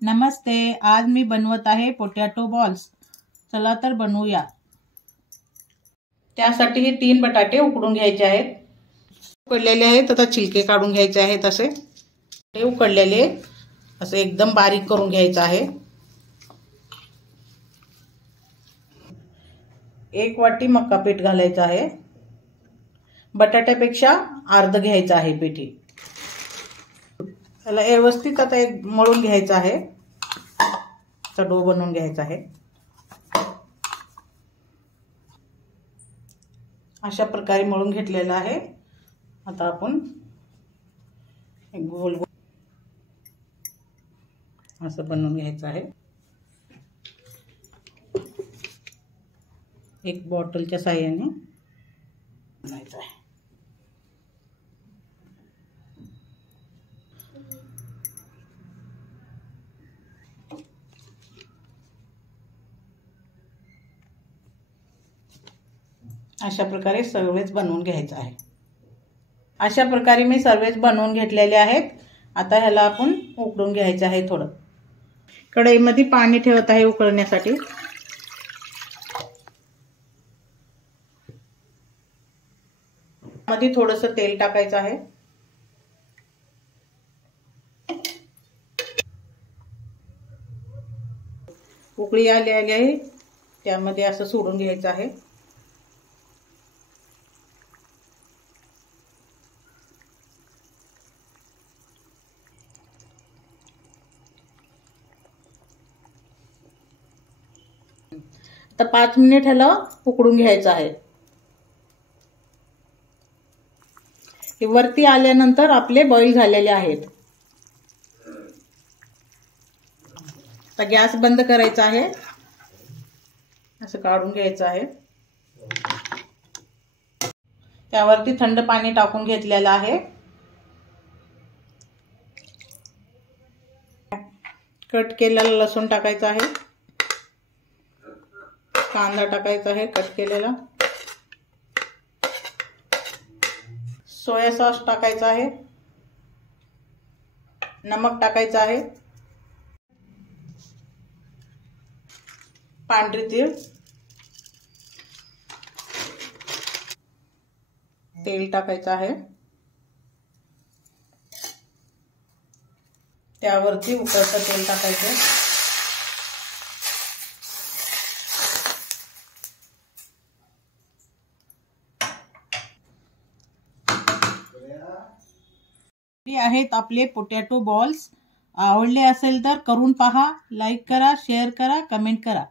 नमस्ते, आज मी बनवत आहे पोटॅटो बॉल्स। चला तर बनवूया। त्यासाठी हे 3 बटाटे उकडून घ्यायचे आहेत। उकडलेले आहेत, आता छिलके काढून घ्यायचे आहेत। असे ते उकडलेले असे एकदम बारीक करून घ्यायचे आहे। 1 वाटी मका पीठ घालायचं आहे। बटाट्यापेक्षा अर्ध घ्यायचं आहे पीठ। त्याला व्यवस्थित आता एक मळून घ्यायचं आहे। डो बनवून घ्यायचा आहे। अशा प्रकारे मळून घेतलेला आहे। आता आपण एक गोल असं बनवून घ्यायचं आहे। एक बॉटलच्या साहाय्याने बनायचं आहे। अशा प्रकारे सर्वच बनवून घ्यायचं आहे। अशा प्रकारे मी सर्वच बनवून घेतलेले आहेत। आता ह्याला आपण उकळून घ्यायचं आहे। थोडं कढईमध्ये पाणी ठेवत आहे उकळण्यासाठी। मध्ये थोडंसं तेल टाकायचं आहे। उकळी आली आहे, त्यामध्ये असं सोडून घ्यायचं आहे। आता 5 मिनिट ह्याला उकडून घ्यायचं आहे। हे वरती आल्यानंतर आपले बॉईल झालेले आहेत। आता गॅस बंद करायचा आहे। असं काढून घ्यायचं आहे। त्यावरती थंड पाणी टाकून घेतलेलं आहे। कट केलेला लसूण टाकायचा आहे। कांदा टाकायचा आहे कट केलेला। सोया सॉस टाकायचा आहे। नमक टाकायचं आहे। पांढरी तीळ, तेल टाकायचं आहे। त्यावरती उकळतं तेल टाकायचं। आहेत आपले पोटॅटो बॉल्स। आवडले असेल तर करून पहा, लाईक करा, शेअर करा, कमेंट करा।